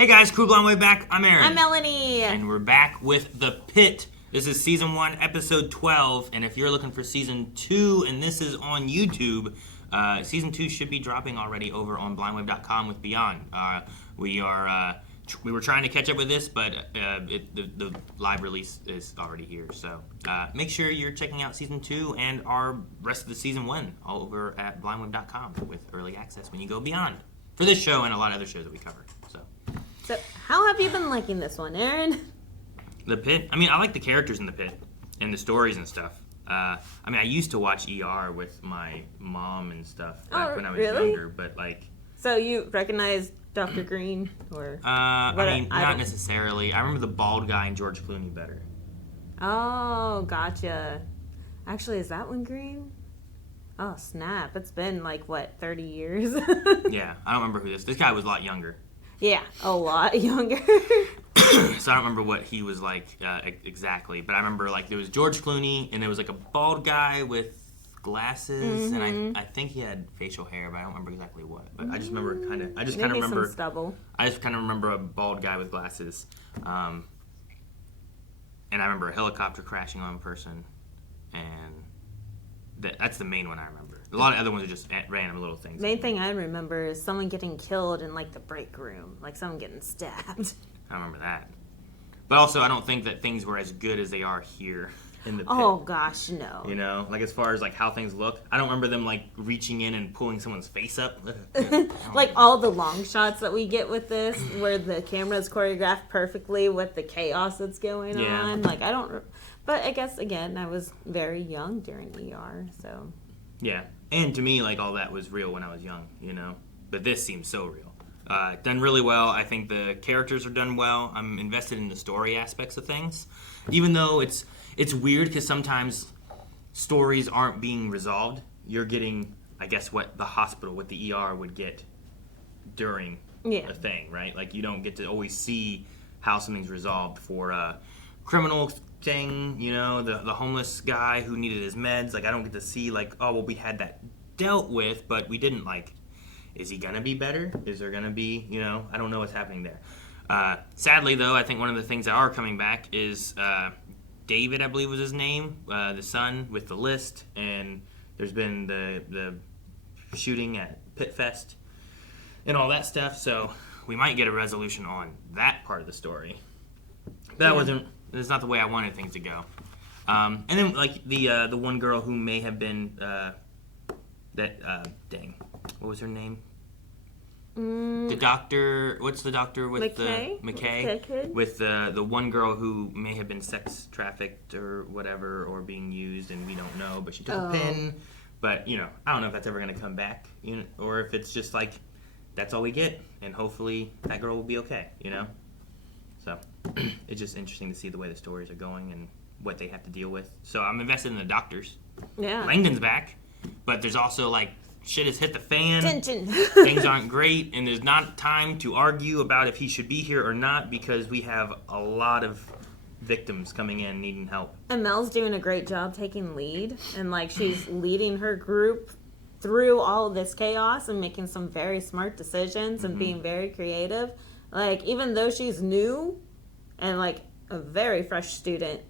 Hey guys, Crew Blonde Way back. I'm Aaron. I'm Melanie. And we're back with The Pitt. This is Season 1, Episode 12. And if you're looking for Season 2 and this is on YouTube, Season 2 should be dropping already over on blindwave.com with Beyond. We were trying to catch up with this, but the live release is already here. So make sure you're checking out Season 2 and our rest of the Season 1 over at blindwave.com with early access when you go Beyond. For this show and a lot of other shows that we cover. So how have you been liking this one, Aaron? The Pitt? I mean, I like the characters in The Pitt and the stories and stuff. I used to watch ER with my mom and stuff back when I was younger, but like... So you recognize Dr. Green? Or not necessarily. I remember the bald guy and George Clooney better. Oh, gotcha. Actually, is that one Green? Oh, snap. It's been, 30 years? Yeah, I don't remember who this guy was a lot younger. Yeah, a lot younger. So I don't remember what he was like exactly, but I remember there was George Clooney, and there was a bald guy with glasses, and I think he had facial hair, but I don't remember exactly what. But I just remember remember some stubble. I just kind of remember a bald guy with glasses, and I remember a helicopter crashing on a person, and that's the main one I remember. A lot of other ones are just random little things. Main thing I remember is someone getting killed in the break room, someone getting stabbed. I remember that. But also, I don't think that things were as good as they are here in the Pitt. Oh gosh, no. You know, as far as how things look, I don't remember them reaching in and pulling someone's face up. All the long shots that we get with this, where the camera is choreographed perfectly with the chaos that's going on. I don't. But I guess again, I was very young during ER, so. Yeah, and to me, all that was real when I was young, you know. But this seems so real. Done really well. I think the characters are done well. I'm invested in the story aspects of things, even though it's weird because sometimes stories aren't being resolved. You're getting, I guess, what the hospital, what the ER would get during a thing, right? You don't get to always see how something's resolved for a criminal thing, you know, the homeless guy who needed his meds. I don't get to see we had that dealt with, but we didn't is he gonna be better? Is there gonna be, I don't know what's happening there. Sadly though, I think one of the things that are coming back is David, I believe was his name, the son with the list, and there's been the shooting at Pitt Fest and all that stuff, so we might get a resolution on that part of the story. That's not the way I wanted things to go. And then the one girl who may have been what was her name? The doctor. What's the doctor with McKay? the McKay? With the one girl who may have been sex trafficked or whatever, or being used, and we don't know. But she took a pin. But I don't know if that's ever going to come back, or if it's just that's all we get, and hopefully that girl will be okay, So it's just interesting to see the way the stories are going and what they have to deal with. So I'm invested in the doctors. Yeah. Langdon's back, but there's also shit has hit the fan. Tension. Things aren't great, and there's not time to argue about if he should be here or not because we have a lot of victims coming in needing help. And Mel's doing a great job taking lead, and she's leading her group through all of this chaos and making some very smart decisions and being very creative. Even though she's new and a very fresh student,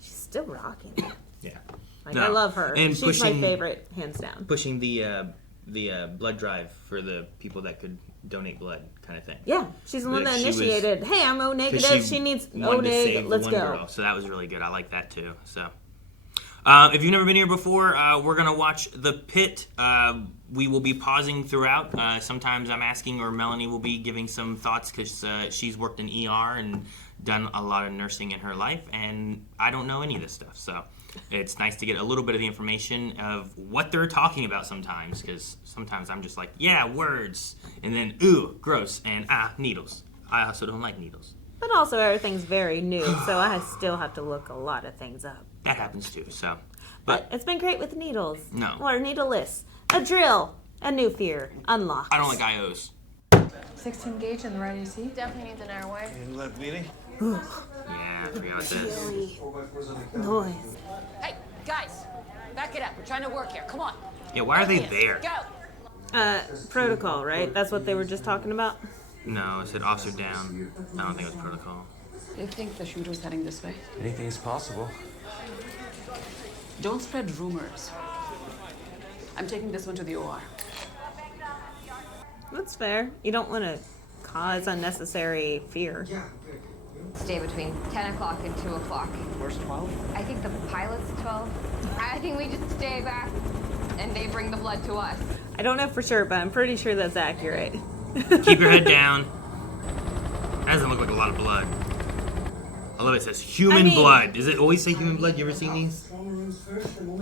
she's still rocking it. Yeah. I love her. And she's my favorite, hands down. Pushing the blood drive for the people that could donate blood kind of thing. Yeah, she's the one that initiated. Hey, I'm O negative. She needs O negative. Let's go. Girl, so that was really good. I like that too. So, if you've never been here before, we're gonna watch The Pitt. We will be pausing throughout. Sometimes I'm asking, or Melanie will be giving some thoughts because she's worked in ER and done a lot of nursing in her life, and I don't know any of this stuff. So it's nice to get a little bit of the information of what they're talking about sometimes, because sometimes I'm just words, and then, ooh, gross, and needles. I also don't like needles. But also everything's very new, so I still have to look a lot of things up. That happens too, so. But it's been great with needles. No. Or needleless. A drill. A new fear. Unlocked. I don't like IOs. 16 gauge in the right AC. Definitely needs an airway. In Levity? Yeah, I forgot this. Really noise. Hey, guys, back it up. We're trying to work here. Come on. Yeah, why are they there? Go. Protocol, right? That's what they were just talking about? No, it said officer down. I don't think it was protocol. They think the shooter's heading this way. Anything is possible. Don't spread rumors. I'm taking this one to the OR. That's fair. You don't want to cause unnecessary fear. Stay between 10 o'clock and 2 o'clock. Where's 12? I think the pilot's 12. I think we just stay back and they bring the blood to us. I don't know for sure, but I'm pretty sure that's accurate. Keep your head down. That doesn't look like a lot of blood. Although it says human blood. Does it always say human blood? You ever seen these?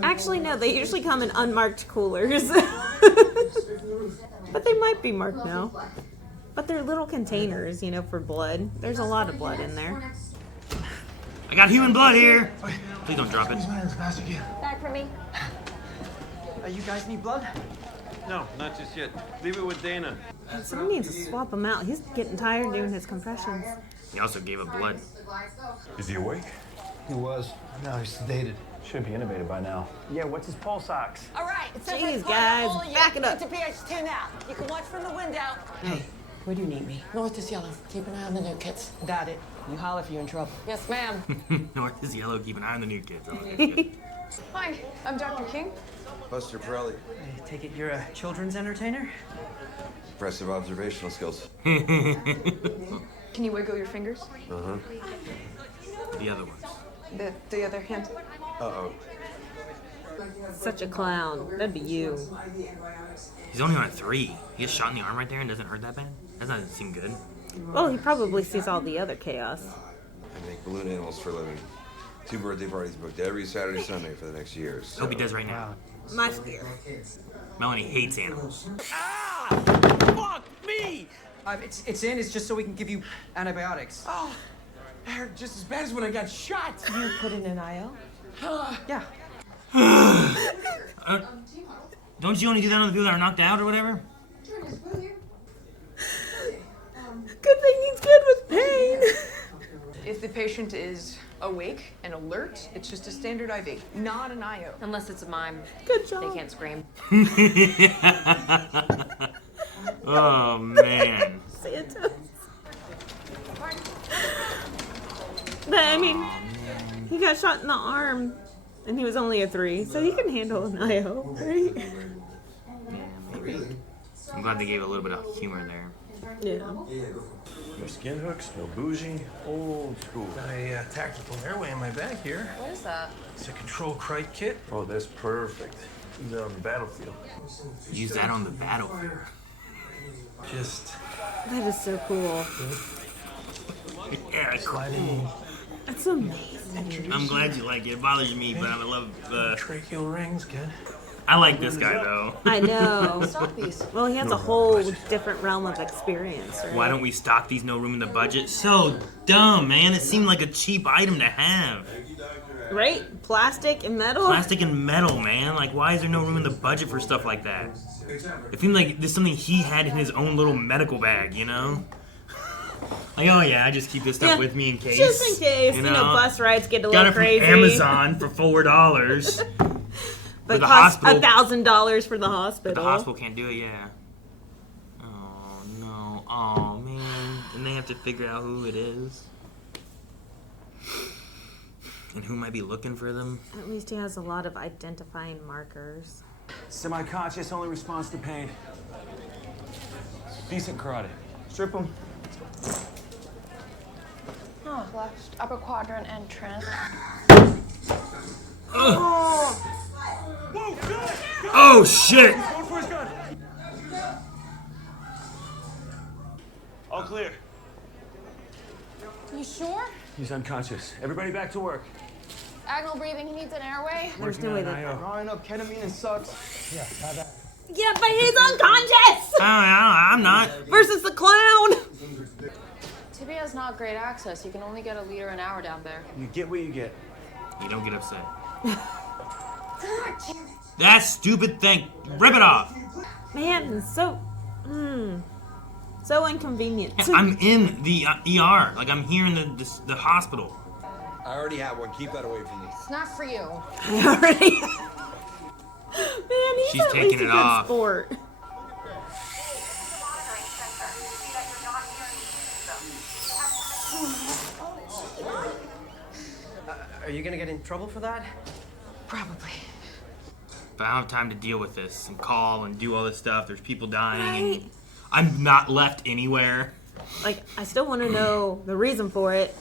Actually, no. They usually come in unmarked coolers. But they might be marked now. But they're little containers, you know, for blood. There's a lot of blood in there. I got human blood here. Please don't drop it. Back for me. You guys need blood? No, not just yet. Leave it with Dana. Someone needs to swap him out. He's getting tired doing his compressions. He also gave up blood. Is he awake? He was. Now he's sedated. Should be intubated by now. Yeah, what's his pulse ox? All right, it's time Jeez, for guys, all of you. back it up. It's a PH2 now. You can watch from the window. Hey, where do you need me? North is yellow. Keep an eye on the new kids. Got it. You holler if you're in trouble. Yes, ma'am. North is yellow. Keep an eye on the new kids. Oh, that's good. Hi, I'm Dr. King. Buster Pirelli. I take it you're a children's entertainer? Impressive observational skills. Can you wiggle your fingers? The other ones. The other hand. Uh-oh. Such a clown. That'd be you. He's only on a 3. He gets shot in the arm right there and doesn't hurt that bad? That doesn't seem good. Well, he probably sees all the other chaos. I make balloon animals for a living. 2 birthday parties booked every Saturday, Sunday for the next year. So. Hope he does right now. My fear. Melanie hates animals. Fuck me! It's just so we can give you antibiotics. Oh, that hurt just as bad as when I got shot. You put in an IO? Yeah. Don't you only do that on the people that are knocked out or whatever? Good thing he's good with pain. If the patient is awake and alert, it's just a standard IV, not an IO. Unless it's a mime. Good job. They can't scream. Oh, man. Santa. But, I mean, he got shot in the arm, and he was only a 3, so he can handle an IO, right? Maybe. I'm glad they gave a little bit of humor there. Yeah. No skin hooks, no bougie, old school. Got a tactical airway in my bag here. What is that? It's a control crite kit. Oh, that's perfect. Use it on the battlefield. Use that on the battlefield. Just That is so cool. Yeah, sliding That's amazing. I'm glad you like it. It bothers me, but I love tracheal rings. Good. I like this guy, though. I know. Stop these. Well, he has a whole different realm of experience, right? Why don't we stock these no room in the budget? So dumb, man. It seemed like a cheap item to have. Right? Plastic and metal? Plastic and metal, man. Like, why is there no room in the budget for stuff like that? It seemed like there's something he had in his own little medical bag, you know? Like, oh yeah, I just keep this stuff with me in case. Just in case, you know, bus rides get a little crazy. Got it from Amazon for $4. But it costs $1,000 for the hospital. But the hospital can't do it, yeah. Oh, no. Oh, man. And they have to figure out who it is. And who might be looking for them. At least he has a lot of identifying markers. Semi-conscious, only response to pain. Decent karate. Strip them. Oh, left upper quadrant entrance. Oh, shit! Going for his gun. All clear. You sure? He's unconscious. Everybody back to work. Agonal breathing, he needs an airway. There's no way that... Drawing up ketamine and sucks. Yeah, but he's unconscious! I'm not. Versus the clown! Tibia has not great access. You can only get a liter an hour down there. You get what you get. You don't get upset. That stupid thing. Rip it off. Man, so... so inconvenient. I'm in the ER. Like, I'm here in the hospital. I already have one. Keep that away from me. It's not for you. Already. Man, he's She's at taking least a it good off. sport. Are you gonna get in trouble for that? Probably. But I don't have time to deal with this and call and do all this stuff. There's people dying. Right. And I'm not left anywhere. Like, I still want to know the reason for it,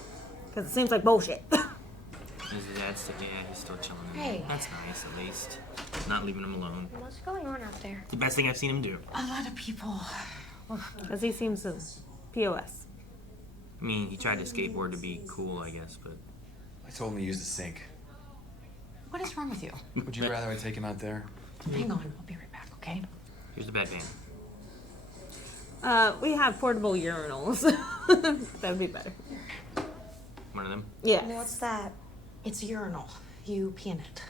because it seems like bullshit. His dad's he's still chilling. Hey. That's nice, at least. Not leaving him alone. What's going on out there? It's the best thing I've seen him do. A lot of people. Because he seems so POS. I mean, he tried to skateboard to be cool, I guess, but... I told him to use the sink. What is wrong with you? Would you rather I take him out there? Hang on, I'll be right back, okay? Here's the bedpan. We have portable urinals. That would be better. One of them. Yeah. What's that? It's a urinal. You pee in it.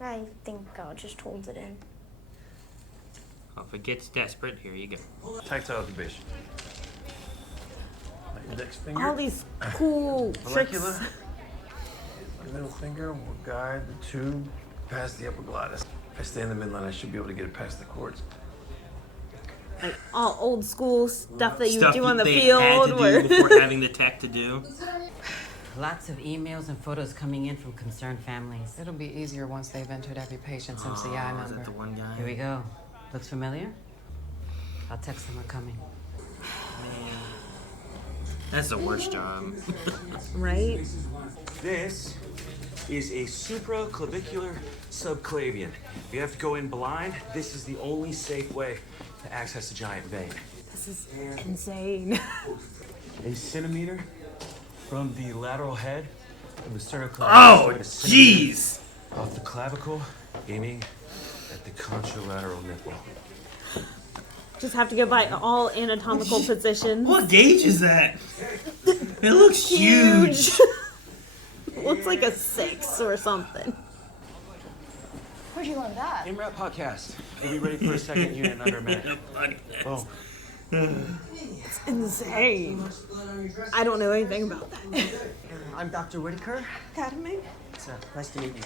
I think I'll just hold it in. Well, if it gets desperate, here you go. Tactile incubation. Index finger. All these cool Molecular. tricks. My middle finger will guide the tube past the epiglottis. If I stay in the midline, I should be able to get it past the cords. Like all old school stuff that you Stuff do on the they field. had to where do before having the tech to do. Lots of emails and photos coming in from concerned families. It'll be easier once they've entered every patient's MCI Is number. that the one guy? Here we go. Looks familiar? I'll text them we're coming. That's the worst job. right? This is a supraclavicular subclavian. If you have to go in blind, this is the only safe way to access the giant vein. This is insane. A centimeter from the lateral head of the sternocleidomastoid. Oh, a centimeter jeez! Off the clavicle, aiming at the contralateral nipple. Just have to go by all anatomical positions. What gauge is that? It looks huge. Looks like a 6 or something. Where'd you learn that? Improv podcast. We'll be ready for a second unit in under a minute. Oh. It's insane. I don't know anything about that. I'm Dr. Whitaker. Academy? It's nice to meet you.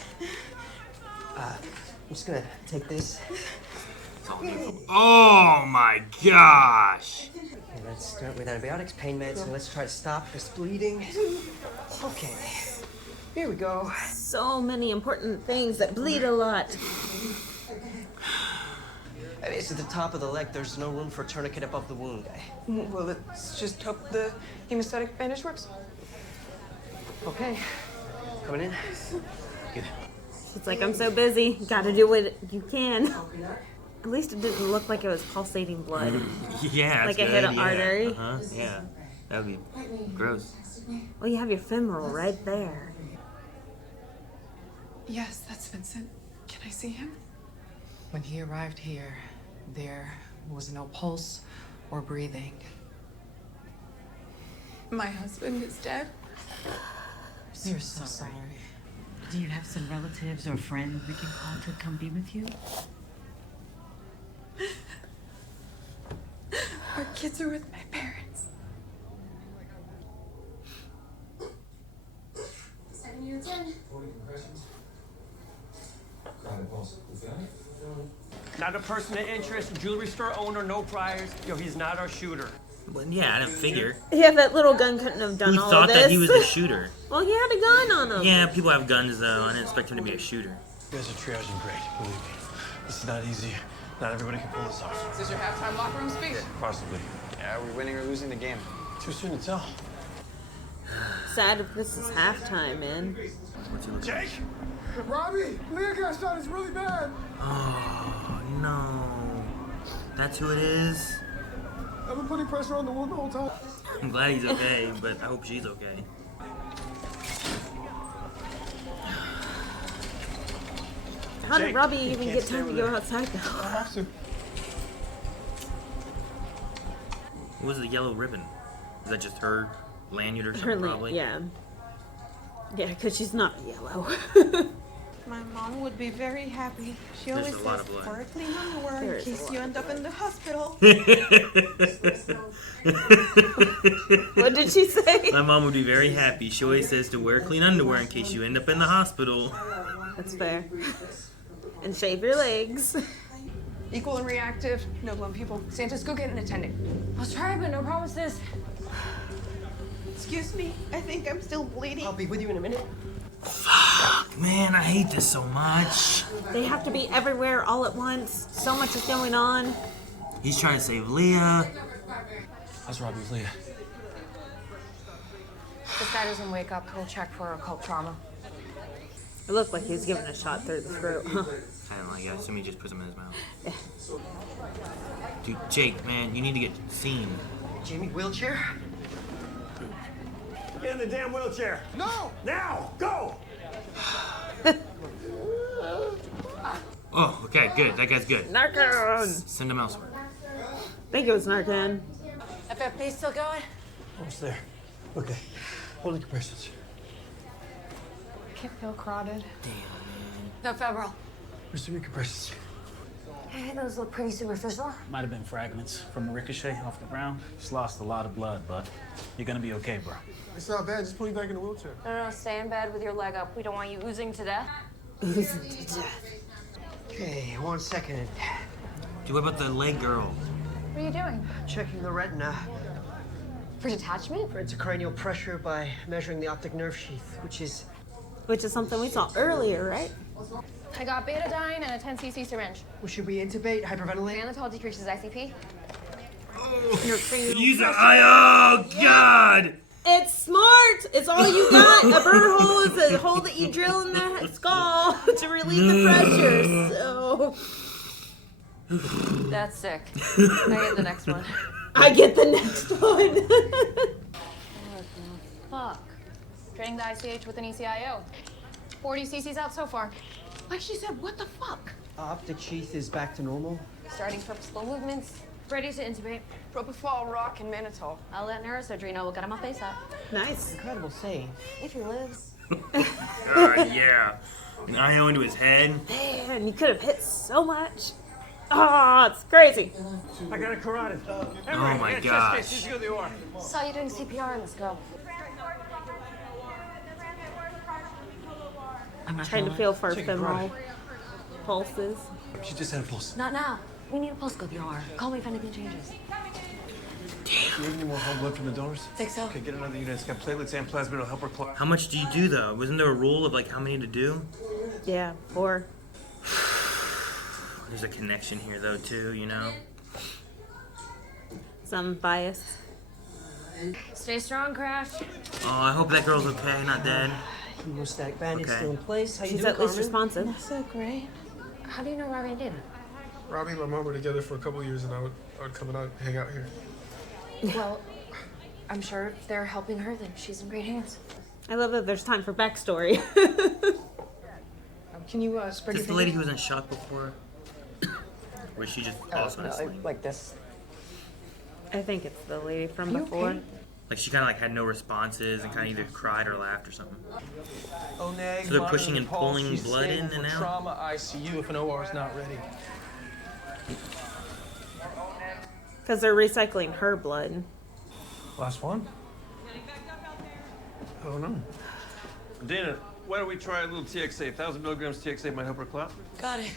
I'm just gonna take this. Oh my gosh! Okay, let's start with antibiotics, pain meds, and let's try to stop this bleeding. Okay, here we go. So many important things that bleed a lot. It's at the top of the leg. There's no room for a tourniquet above the wound. Well, let's just hope the hemostatic bandage works. Okay, coming in. Good. It's like, I'm so busy. Gotta do what you can. At least it didn't look like it was pulsating blood. Yeah, Like that's it hit good, an yeah. artery. Uh-huh, yeah. That would be gross. Well, you have your femoral right there. Yes, that's Vincent. Can I see him? When he arrived here, there was no pulse or breathing. My husband is dead. We're so sorry. Do you have some relatives or friends we can call to come be with you? Our kids are with my parents. Not a person of interest, jewelry store owner, no priors. Yo, he's not our shooter. Well, yeah, I didn't figure. Yeah, that little gun couldn't have done Who all thought of this. that he was a shooter? Well, he had a gun on him. Yeah, people have guns though. I didn't expect him to be a shooter. You guys are triaging great, believe me. This is not easy. Not everybody can pull this off. Is this your halftime locker room speech? Possibly. Yeah, are we winning or losing the game? Too soon to tell. Sad if this is halftime, man. What's he looking Jake! Robby, Leah got shot. It's really bad. Oh, no. That's who it is? I've been putting pressure on the wound the whole time. I'm glad he's okay, but I hope she's okay. How did Jake, Robby you even can't get stay time to with go her. outside I though? have to. What was the yellow ribbon? Is that just her lanyard or Her something, probably? yeah. Yeah, because she's not yellow. My mom would be very happy. She There's always a lot says, of blood. wear clean underwear There in is a case lot you of end up in the hospital. What did she say? My mom would be very happy. She always says to wear clean underwear in case you end up in the hospital. That's fair. And shave your legs. Equal and reactive, no blown people. Santos, go get an attendant. I'll try, but no promises. Excuse me, I think I'm still bleeding. I'll be with you in a minute. Fuck, man, I hate this so much. They have to be everywhere all at once. So much is going on. He's trying to save Leah. How's Robby with Leah? If this guy doesn't wake up, he'll check for occult trauma. It looked like he was given a shot through the throat. I don't like it. I assume he just puts him in his mouth. Yeah. Dude, Jake, man, you need to get seen. Jamie, wheelchair? Get in the damn wheelchair. No! Now, go! Oh, okay, good. That guy's good. Narcan! Send him elsewhere. I think it was Narcan. FFP still going? Almost there. Okay. Holding compressions. I feel crowded. No febrile. Where's the recompressions? Hey, those look pretty superficial. Might have been fragments from a ricochet off the ground. Just lost a lot of blood, but you're gonna be okay, bro. It's not bad. Just put you back in the wheelchair. No, stay in bed with your leg up. We don't want you oozing to death. Oozing to death. Okay, 1 second. Dude, what about the leg girl? What are you doing? Checking the retina For detachment? for intracranial pressure by measuring the optic nerve sheath, which is something we saw earlier, right? I got betadine and a 10 cc syringe. Well, should we intubate, hyperventilate? Mannitol decreases ICP. Use an eye. Oh, God! It's smart! It's all you got! A burr hole is a hole that you drill in the skull to relieve the pressure, so... That's sick. I get the next one. I get the next one! Fuck. Draining the ICH with an ECIO. 40 cc's out so far. Like she said, what the fuck? Optic sheath is back to normal. Starting purposeful movements. Ready to intubate. Propofol, rock, and mannitol. I'll let neurosurgery know. We'll get him up ASAP. Nice. Incredible save. If he lives. Yeah. An IO into his head. Man, you could have hit so much. Ah, it's crazy. I got a carotid. Oh my gosh. Saw you doing CPR. Let's go. I'm not Trying to feel for femoral pulses. She just had a pulse. Not now. We need a pulse go PR. Call me if anything changes. Do you have any more whole blood from the donors? Think so? Okay, get another unit. It's got platelets and plasma. It'll help her clot. How much do you do, though? Wasn't there a rule of, like, how many to do? Yeah, 4. There's a connection here, though, too, you know? Some bias. Stay strong, Crash. Oh, I hope that girl's okay, not dead. Hemostatic bandage Okay. still in place. How you She's doing, at least Carmen? responsive. That's so great. How do you know Robby and Dana? Robbie and my mom were together for a couple of years, and I would come and hang out here. Well, I'm sure if they're helping her, then she's in great hands. I love that there's time for backstory. Can you spread Is this your the lady who fingers? was in shock before? Or is she just also asleep? like this. I think it's the lady from You before. okay? Like, she kind of, like, had no responses and kind of either cried or laughed or something. Oneg, So they're pushing and pulse. pulling She's blood in stable and for out? Trauma ICU if an OR is not ready. Because they're recycling her blood. Last one? Oh, no. Dana, why don't we try a little TXA? 1,000 milligrams TXA might help her clot. Got it.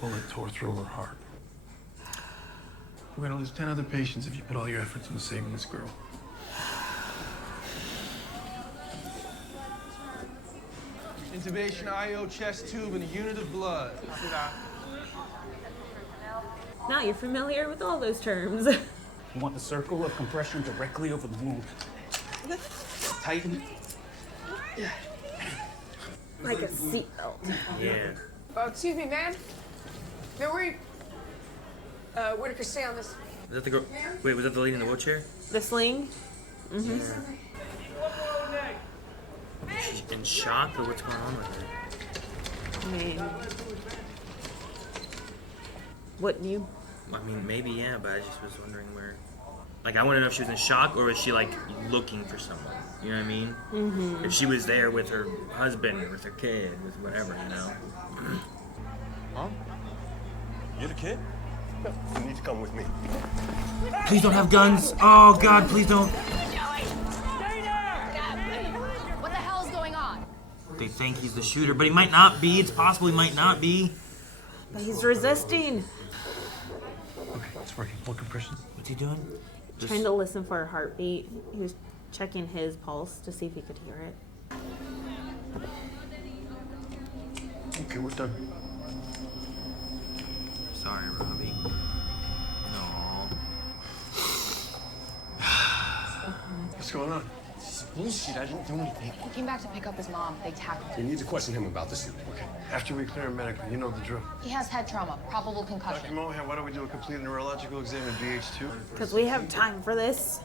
Bullet tore through her heart. We're gonna lose 10 other patients if you put all your efforts into saving this girl. Intubation, IO, chest tube, and a unit of blood. Now you're familiar with all those terms. You want the circle of compression directly over the wound. Tighten. Like a seatbelt. Yeah. Excuse me, man. No, Whitaker, stay on this. Is that the girl? Wait, was that the lady in the wheelchair? The sling? Mm-hmm. She's in shock, or what's going on with her? I mean, wouldn't you? I mean, maybe, yeah, but I just was wondering where... Like, I want to know if she was in shock, or was she, like, looking for someone? You know what I mean? Mm-hmm. If she was there with her husband, or with her kid, with whatever, you know? Mom? You the kid? No, you need to come with me. Please don't have guns! Oh, God, please don't! What the hell's going on? They think he's the shooter, but he might not be. It's possible he might not be. But he's resisting. Okay, it's working. Full compression. What's he doing? trying to listen for a heartbeat. He was checking his pulse to see if he could hear it. Okay, we're done. Sorry, Robby. What's going on? This is bullshit. I didn't do anything. He came back to pick up his mom. They tackled You him. need to question him about this. Okay. After we clear him medically, you know the drill. He has head trauma, probable Dr. concussion. Mohan, why don't we do a complete neurological exam in BH2? Because we have time for this.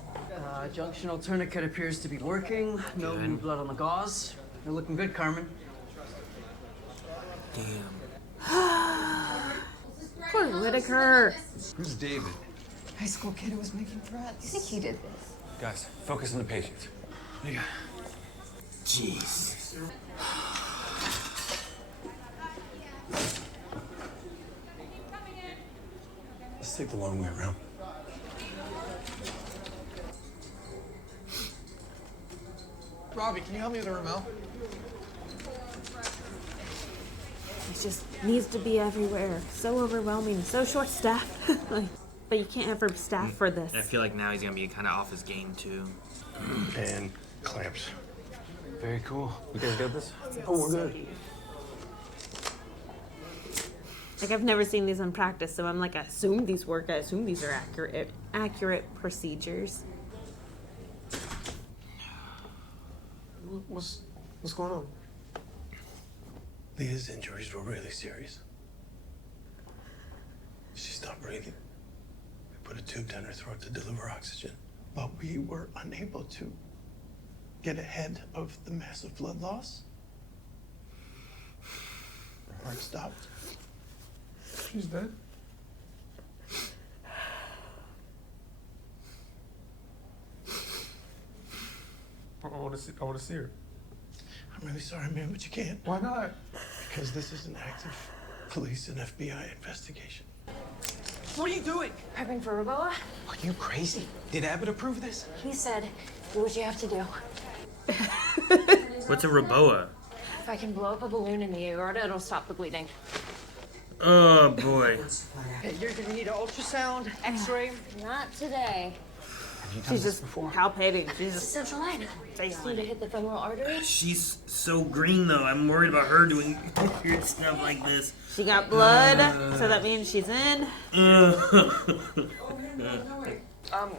Junctional Torniquet appears to be working. No new blood on the gauze. You're looking good, Carmen. Poor Whitaker. Who's David? High school kid who was making threats. You think he did this? Guys, focus on the patient. What do you got? Jeez. Let's take the long way around. Robby, can you help me with the remote? It just needs to be everywhere. So overwhelming. So short-staffed. But you can't have staff for this. I feel like now he's gonna be kind of off his game too. And clamps. Very cool. You guys got this? Oh, we're good. Like, I've never seen these in practice, so I'm like, I assume these work. I assume these are accurate procedures. What's going on? Leah's injuries were really serious. She stopped breathing. We put a tube down her throat to deliver oxygen, but we were unable to get ahead of the massive blood loss. Her heart stopped. She's dead. I want to see her. I'm really sorry, man, but you can't. Why not? Because this is an active police and FBI investigation. What are you doing? Prepping for Reboa? Are you crazy? Did Abbot approve this? He said, do what you have to do. What's a Reboa? If I can blow up a balloon in the aorta, it'll stop the bleeding. Oh boy. Hey, you're gonna need an ultrasound, X-ray. Not today. Have you done She's this just before? palpating. She's It's just central line. Just need to hit the femoral artery. She's so green though. I'm worried about her doing weird stuff like this. She got blood, so that means she's in.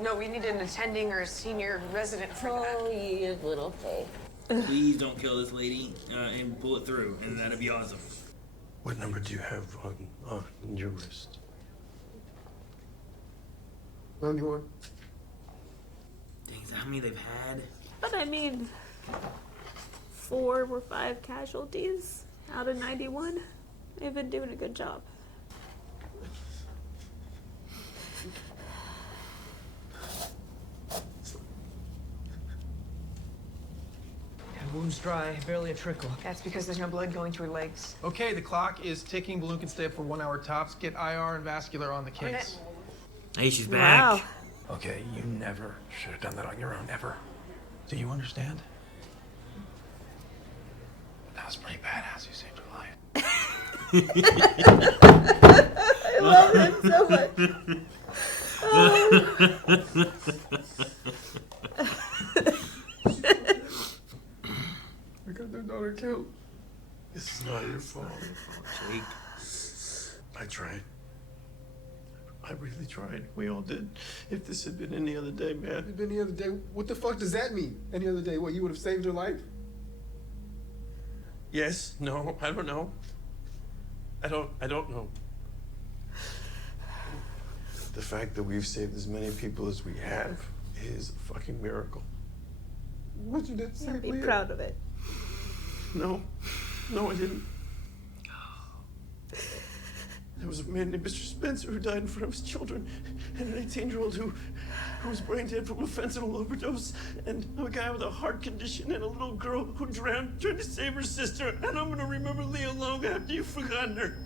No, we need an attending or a senior resident for that. Oh, you little faith. Please don't kill this lady and pull it through, and that'd be awesome. What number do you have on your wrist? 91. Dang, is that how many they've had? But I mean, 4 or 5 casualties out of 91. They've been doing a good job. The wound's dry, barely a trickle. That's because there's no blood going to her legs. Okay, the clock is ticking. Balloon can stay up for 1 hour tops. Get IR and vascular on the case. Hey, she's back. Wow. Okay, you never should have done that on your own, ever. Do you understand? That was pretty badass. You saved her life. I love him so much. We got their daughter killed. This is not your fault. Jake. I tried. I really tried. We all did. If this had been any other day, man. If it'd been any other day, what the fuck does that mean? Any other day, what, you would have saved her life? Yes, no, I don't know. I don't know. The fact that we've saved as many people as we have is a fucking miracle. What you did say, Be Leah? proud of it. No, I didn't. There was a man named Mr. Spencer who died in front of his children, and an 18-year-old who was brain dead from a fentanyl overdose, and a guy with a heart condition, and a little girl who drowned trying to save her sister. And I'm gonna remember Leah long after you've forgotten her.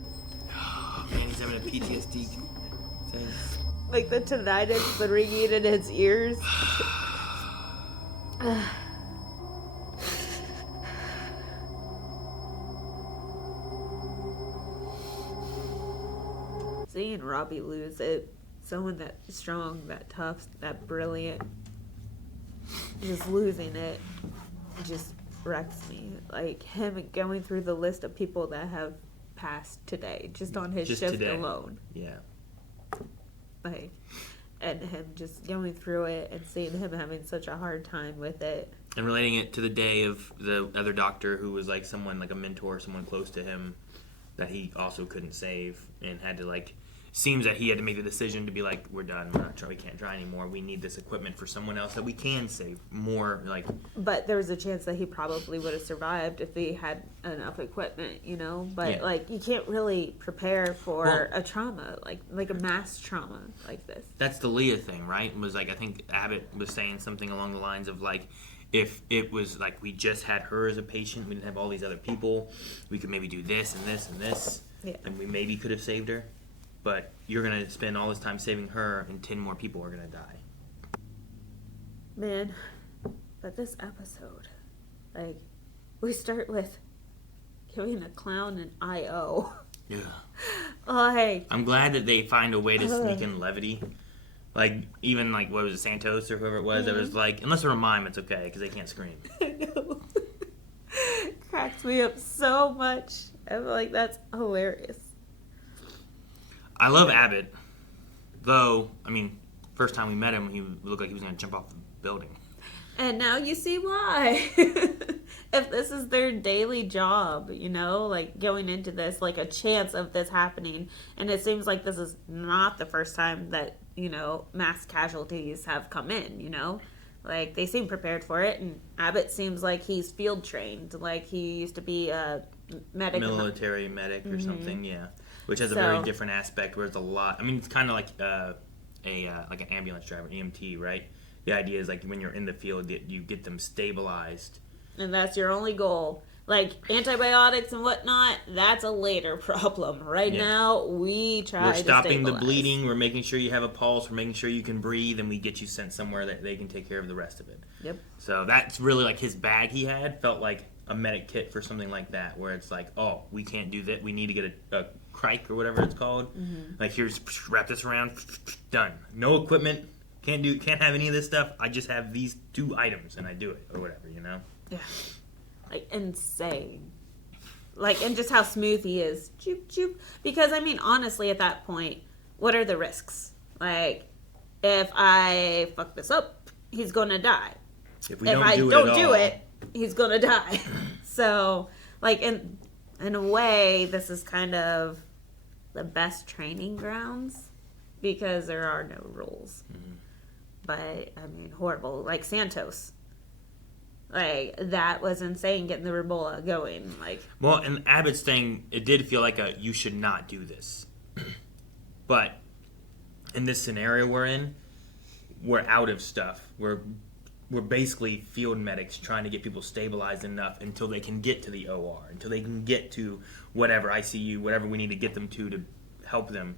Man, he's having a PTSD thing. Like the tinnitus, the ringing in his ears. Seeing Robby lose it someone that strong, that tough, that brilliant, just losing it just wrecks me. Like him going through the list of people that have passed today, just on his shift alone. Yeah. Like, and him just going through it and seeing him having such a hard time with it. And relating it to the day of the other doctor who was like someone, like a mentor, someone close to him that he also couldn't save and had to like, seems that he had to make the decision to be like, we're done, we can't try anymore. We need this equipment for someone else that we can save more. Like, but there was a chance that he probably would have survived if he had enough equipment, you know. But like, you can't really prepare for a trauma like a mass trauma like this. That's the Leah thing, right? Was like, I think Abbott was saying something along the lines of like, if it was like we just had her as a patient, we didn't have all these other people, we could maybe do this and this and this, and we maybe could have saved her. But you're going to spend all this time saving her, and 10 more people are going to die. Man, but this episode, like, we start with giving a clown an I.O. Yeah. Like, I'm glad that they find a way to sneak in levity. Like, even, like, what was it, Santos or whoever it was, that was like, unless they're a mime, it's okay, because they can't scream. I know. Cracks me up so much. I'm like, that's hilarious. I love Abbott, though, I mean, first time we met him, he looked like he was going to jump off the building. And now you see why. If this is their daily job, you know, like going into this, like a chance of this happening. And it seems like this is not the first time that, you know, mass casualties have come in, you know. Like, they seem prepared for it. And Abbott seems like he's field trained. Like, he used to be a medic. Military medic or something, yeah. Which has a very different aspect where it's a lot. I mean, it's kind of like like an ambulance driver, EMT, right? The idea is like when you're in the field, you get them stabilized. And that's your only goal. Like antibiotics and whatnot, that's a later problem. Right now, we try to stopping the stabilize. bleeding. We're making sure you have a pulse. We're making sure you can breathe, and we get you sent somewhere that they can take care of the rest of it. Yep. So that's really like his bag he had felt like a medic kit for something like that, where it's like, oh, we can't do that. We need to get a crike or whatever it's called. Mm-hmm. Like, here's, wrap this around, done. No equipment, can't have any of this stuff. I just have these 2 items and I do it or whatever, you know? Yeah. Like, insane. Like, and just how smooth he is. Choop, choop. Because, I mean, honestly, at that point, what are the risks? Like, if I fuck this up, he's gonna die. If I don't do it, he's gonna die. So, like, in a way, this is kind of the best training grounds because there are no rules. Mm-hmm. But, I mean, horrible. Like, Santos. Like, that was insane getting the Ebola going. Like, well, and Abbott's thing, it did feel like you should not do this. But in this scenario we're in, we're out of stuff. We're basically field medics trying to get people stabilized enough until they can get to the OR, until they can get to whatever ICU, whatever we need to get them to help them.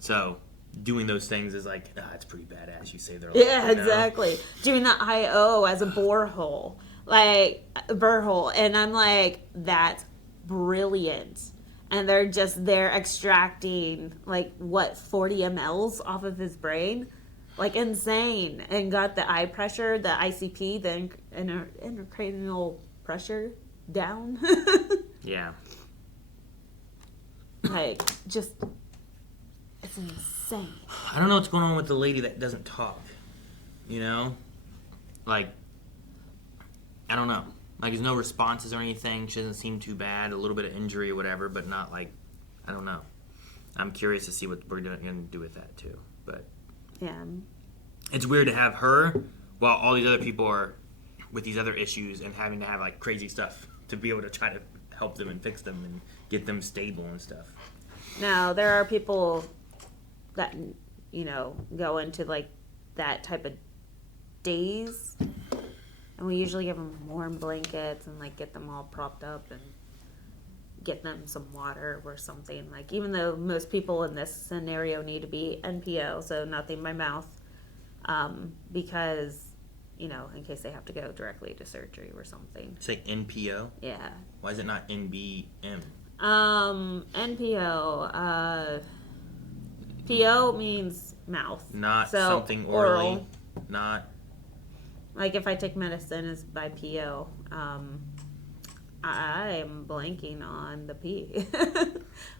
So doing those things is like, it's pretty badass. You save their life. Yeah, exactly. Doing the IO as a borehole, like a burhole, and I'm like, that's brilliant. And they're just there extracting like 40 mLs off of his brain, like insane, and got the eye pressure, the ICP, the intracranial pressure down. Yeah. Like, just, it's insane. I don't know what's going on with the lady that doesn't talk. You know? Like, I don't know. Like, there's no responses or anything. She doesn't seem too bad. A little bit of injury or whatever, but not like, I don't know. I'm curious to see what we're going to do with that too. But yeah, it's weird to have her while all these other people are with these other issues and having to have like crazy stuff to be able to try to help them and fix them and get them stable and stuff. Now, there are people that, you know, go into like that type of daze, and we usually give them warm blankets and like get them all propped up and get them some water or something. Like, even though most people in this scenario need to be NPO, so nothing by mouth, because, you know, in case they have to go directly to surgery or something. Say NPO? Yeah. Why is it not NBM? NPO, PO means mouth. Not so something orally. oral. Not. Like if I take medicine, it's by PO. I am blanking on the P.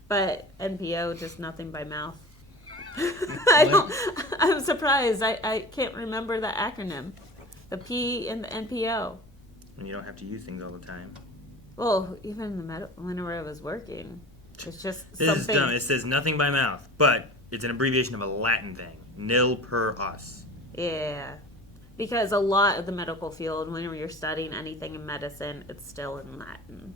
But NPO, just nothing by mouth. I'm surprised. I can't remember that acronym. The P and the NPO. And you don't have to use things all the time. Well, even in the whenever I was working, it's just This something. is dumb. It says nothing by mouth, but it's an abbreviation of a Latin thing. Nil per os. Yeah. Because a lot of the medical field, whenever you're studying anything in medicine, it's still in Latin.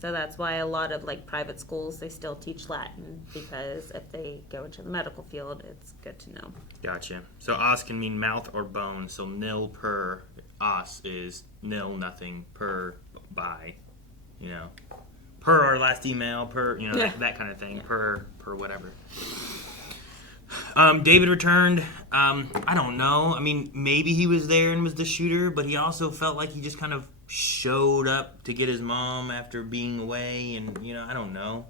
So that's why a lot of like private schools, they still teach Latin, because if they go into the medical field, it's good to know. Gotcha. So os can mean mouth or bone. So nil per os is nil, nothing, per by, you know, per our last email, per, you know, that kind of thing, per whatever. David returned. I don't know. I mean, maybe he was there and was the shooter, but he also felt like he just kind of showed up to get his mom after being away, and, you know, I don't know.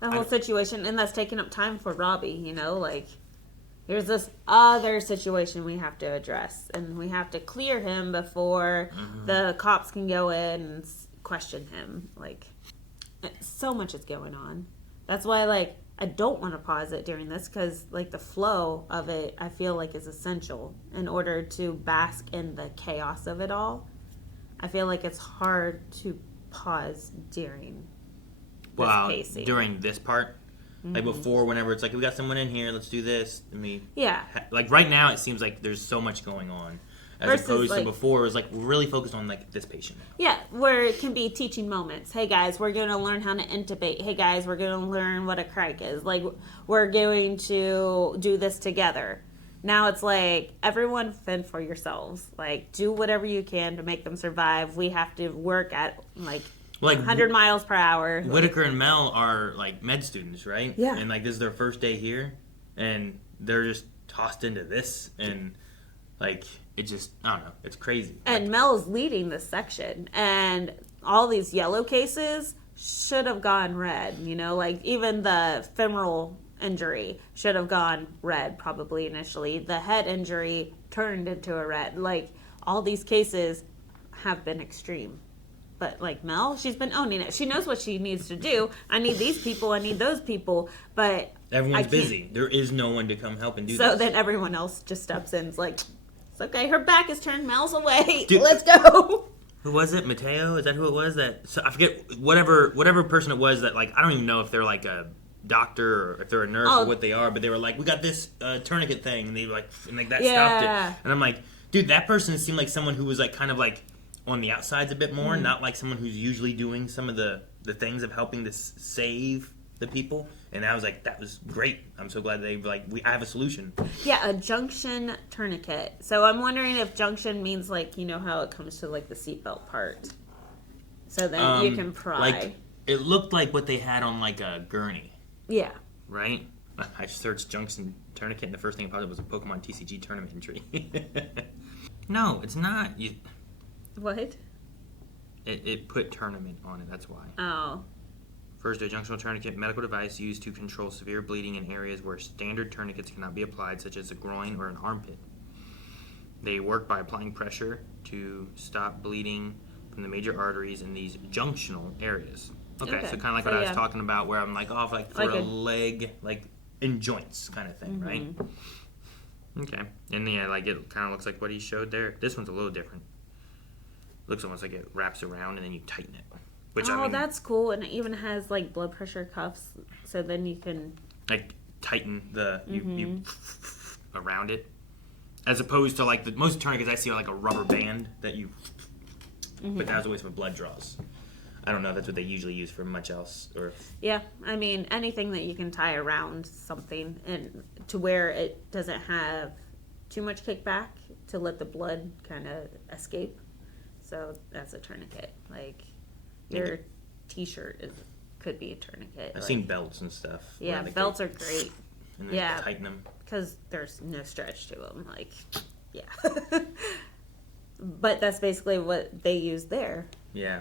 The whole situation, and that's taking up time for Robby, you know, like, here's this other situation we have to address, and we have to clear him before the cops can go in and question him. Like, so much is going on. That's why, like, I don't want to pause it during this, because, like, the flow of it, I feel like, is essential in order to bask in the chaos of it all. I feel like it's hard to pause during this pacing. During this part, like before, whenever it's like, we got someone in here, let's do this. I mean, yeah. Like right now, it seems like there's so much going on, as Versus, opposed like, to before, it was like we're really focused on like this patient. Yeah, where it can be teaching moments. Hey guys, we're going to learn how to intubate. Hey guys, we're going to learn what a crike is. Like, we're going to do this together. Now it's like, everyone fend for yourselves. Like, do whatever you can to make them survive. We have to work at like 100 miles per hour. Whitaker and Mel are like med students, right? Yeah. And like this is their first day here, and they're just tossed into this, and like it just, I don't know, it's crazy. And Mel's leading this section, and all these yellow cases should have gone red, you know, like even the femoral injury should have gone red probably initially. The head injury turned into a red. Like, all these cases have been extreme. But like Mel, she's been owning it. She knows what she needs to do. I need these people, I need those people, but Everyone's busy. There is no one to come help and do so this. then everyone else just steps in. It's like, it's okay, her back is turned, Mel's away. Dude. Let's go. Who was it? Mateo? Is that who it was? That, so I forget, whatever person it was that, like, I don't even know if they're like a doctor or if they're a nurse or what they are, but they were like, we got this tourniquet thing, and they were like, and like that stopped it. And I'm like, dude, that person seemed like someone who was like kind of like on the outsides a bit more, not like someone who's usually doing some of the things of helping to save the people. And I was like, that was great. I'm so glad they like, I have a solution. Yeah, a junction tourniquet. So I'm wondering if junction means like, you know how it comes to like the seatbelt part. So then you can pry. Like, it looked like what they had on like a gurney. Yeah. Right? I searched junction tourniquet, and the first thing I popped up was a Pokemon TCG tournament entry. No, it's not. What? It put tournament on it, that's why. Oh. Refers to a junctional tourniquet, medical device used to control severe bleeding in areas where standard tourniquets cannot be applied, such as a groin or an armpit. They work by applying pressure to stop bleeding from the major arteries in these junctional areas. Okay, so kind of like what I was talking about, where I'm like, off like for a leg, like in joints kind of thing, right? Okay, and yeah, like it kind of looks like what he showed there. This one's a little different. Looks almost like it wraps around and then you tighten it. Which, I mean, that's cool, and it even has like blood pressure cuffs, so then you can like tighten the you around it, as opposed to like the most tourniquets I see are like a rubber band that you. But that was always for blood draws. I don't know if that's what they usually use for much else, or. Yeah, I mean anything that you can tie around something and to where it doesn't have too much kickback to let the blood kind of escape. So that's a tourniquet. Like your T-shirt could be a tournament. I've seen belts and stuff. Yeah, belts are great. And then tighten them. Because there's no stretch to them. Like, yeah. But that's basically what they use there. Yeah.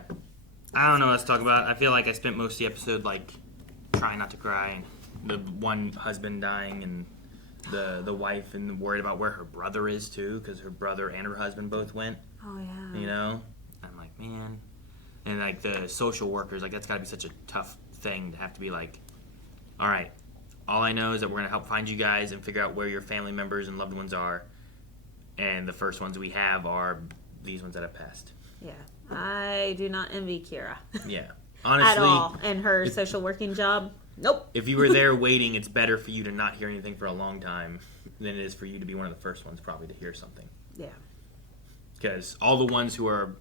I don't know what to talk about. I feel like I spent most of the episode, like, trying not to cry and the one husband dying and the wife and worried about where her brother is too, because her brother and her husband both went. Oh yeah. You know, I'm like, man, and like the social workers, like that's got to be such a tough thing to have to be like, all right, all I know is that we're gonna help find you guys and figure out where your family members and loved ones are, and the first ones we have are these ones that have passed. Yeah, I do not envy Kira. Yeah, honestly, at all. And her social working job. Nope. If you were there waiting, it's better for you to not hear anything for a long time than it is for you to be one of the first ones probably to hear something. Yeah. Because all the ones who are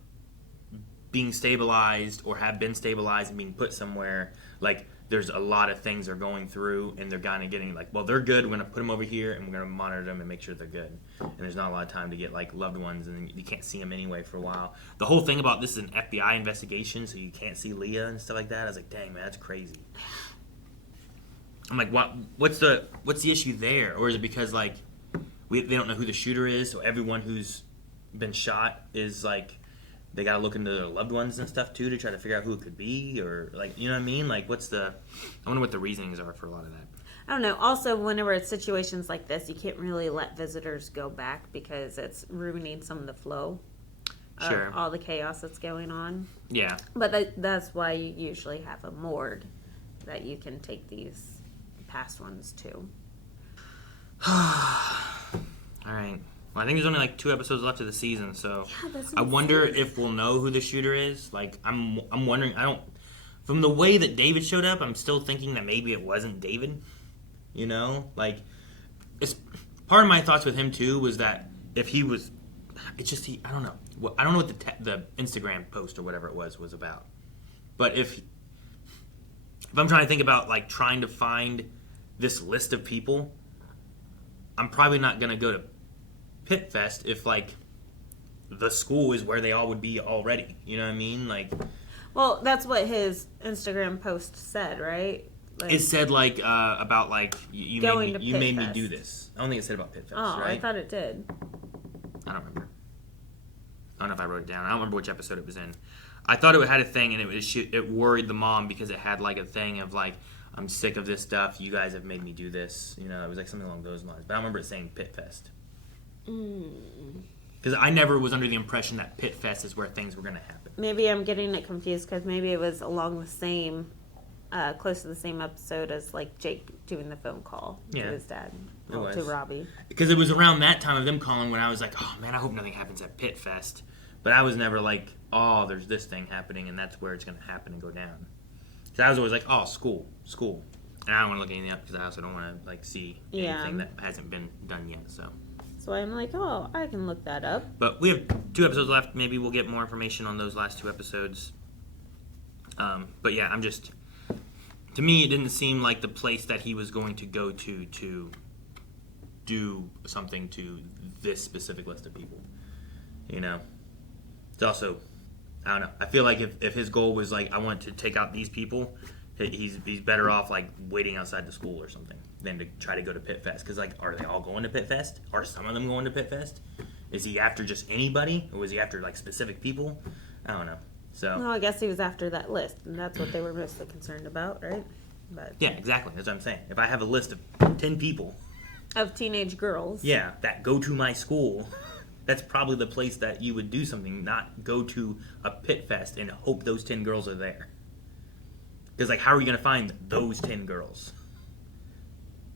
being stabilized or have been stabilized and being put somewhere, like there's a lot of things they're going through and they're kind of getting like, well, they're good. We're going to put them over here and we're going to monitor them and make sure they're good. And there's not a lot of time to get like loved ones and you can't see them anyway for a while. The whole thing about this is an FBI investigation, so you can't see Leah and stuff like that. I was like, dang, man, that's crazy. I'm like, what's the issue there? Or is it because like they don't know who the shooter is, so everyone who's been shot is like they gotta look into their loved ones and stuff too to try to figure out who it could be, or like, you know what I mean? Like, I wonder what the reasonings are for a lot of that. I don't know. Also, whenever it's situations like this, you can't really let visitors go back because it's ruining some of the flow of all the chaos that's going on. Yeah. But that's why you usually have a morgue that you can take these past ones to. All right. Well, I think there's only like 2 episodes left of the season, so that's I wonder if we'll know who the shooter is. Like, I'm wondering. From the way that David showed up, I'm still thinking that maybe it wasn't David. You know, like, it's part of my thoughts with him too was that if he was, it's just I don't know. I don't know what the Instagram post or whatever it was about. But if I'm trying to think about like trying to find this list of people, I'm probably not gonna go to Pitt Fest if like the school is where they all would be already. You know what I mean? Like, well, that's what his Instagram post said, right? Like, it said like about like you made me do this. I don't think it said about Pitt Fest. Oh, right? I thought it did. I don't remember. I don't know if I wrote it down. I don't remember which episode it was in. I thought it had a thing, and it worried the mom because it had like a thing of like, I'm sick of this stuff. You guys have made me do this. You know, it was like something along those lines. But I don't remember it saying Pitt Fest. Because I never was under the impression that Pitt Fest is where things were going to happen. Maybe I'm getting it confused because maybe it was along the same, close to the same episode as like Jake doing the phone call to his dad, to Robby. Because it was around that time of them calling when I was like, oh man, I hope nothing happens at Pitt Fest. But I was never like, oh, there's this thing happening and that's where it's going to happen and go down. Because I was always like, oh, school. And I don't want to look anything up because I also don't want to like see anything that hasn't been done yet. So I'm like, oh, I can look that up. But we have 2 episodes left. Maybe we'll get more information on those last 2 episodes. But yeah, to me, it didn't seem like the place that he was going to go to do something to this specific list of people. You know? It's also, I don't know. I feel like if his goal was like, I want to take out these people, he's better off like waiting outside the school or something than to try to go to Pitt Fest. Because like, are they all going to Pitt Fest? Are some of them going to Pitt Fest? Is he after just anybody, or was he after like specific people? I don't know. So no, I guess he was after that list, and that's what they were mostly concerned about, right? But yeah, exactly. That's what I'm saying. If I have a list of 10 people of teenage girls, that go to my school. That's probably the place that you would do something, not go to a Pitt Fest and hope those 10 girls are there. Because, like, how are you going to find those 10 girls?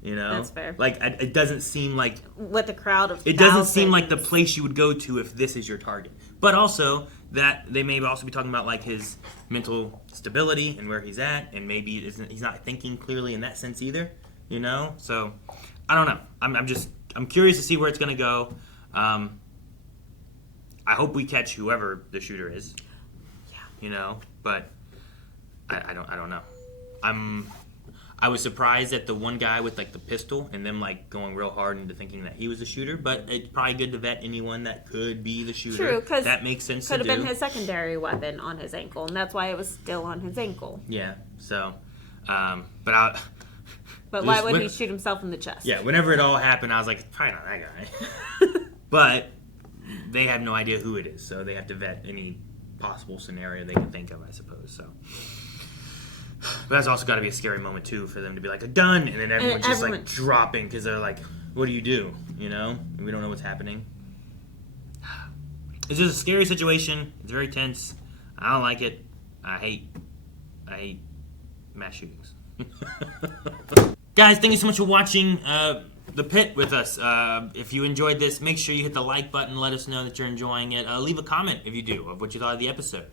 You know? That's fair. Like, it doesn't seem like... with a crowd of it doesn't seem like the place you would go to if this is your target. But also, that they may also be talking about, like, his mental stability and where he's at, and maybe he's not thinking clearly in that sense either, you know? So, I don't know. I'm curious to see where it's going to go. I hope we catch whoever the shooter is. Yeah. You know, but I don't know. I was surprised at the one guy with like the pistol and them like going real hard into thinking that he was the shooter, but it's probably good to vet anyone that could be the shooter. True, because that makes sense. Could have been his secondary weapon on his ankle, and that's why it was still on his ankle. Yeah. So, but why wouldn't he shoot himself in the chest? Yeah. Whenever it all happened, I was like, probably not that guy. But they have no idea who it is, so they have to vet any possible scenario they can think of, I suppose. So, But that's also got to be a scary moment too for them to be like a gun, and then everyone's just like dropping because they're like, "What do you do?" You know, and we don't know what's happening. It's just a scary situation. It's very tense. I don't like it. I hate mass shootings. Guys, thank you so much for watching The Pit with us. If you enjoyed this, make sure you hit the like button. Let us know that you're enjoying it. Leave a comment if you do of what you thought of the episode.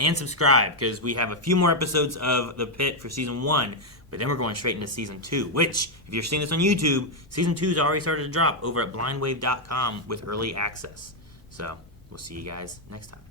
And subscribe, because we have a few more episodes of The Pit for Season 1, but then we're going straight into Season 2, which, if you're seeing this on YouTube, Season 2 has already started to drop over at blindwave.com with early access. So, we'll see you guys next time.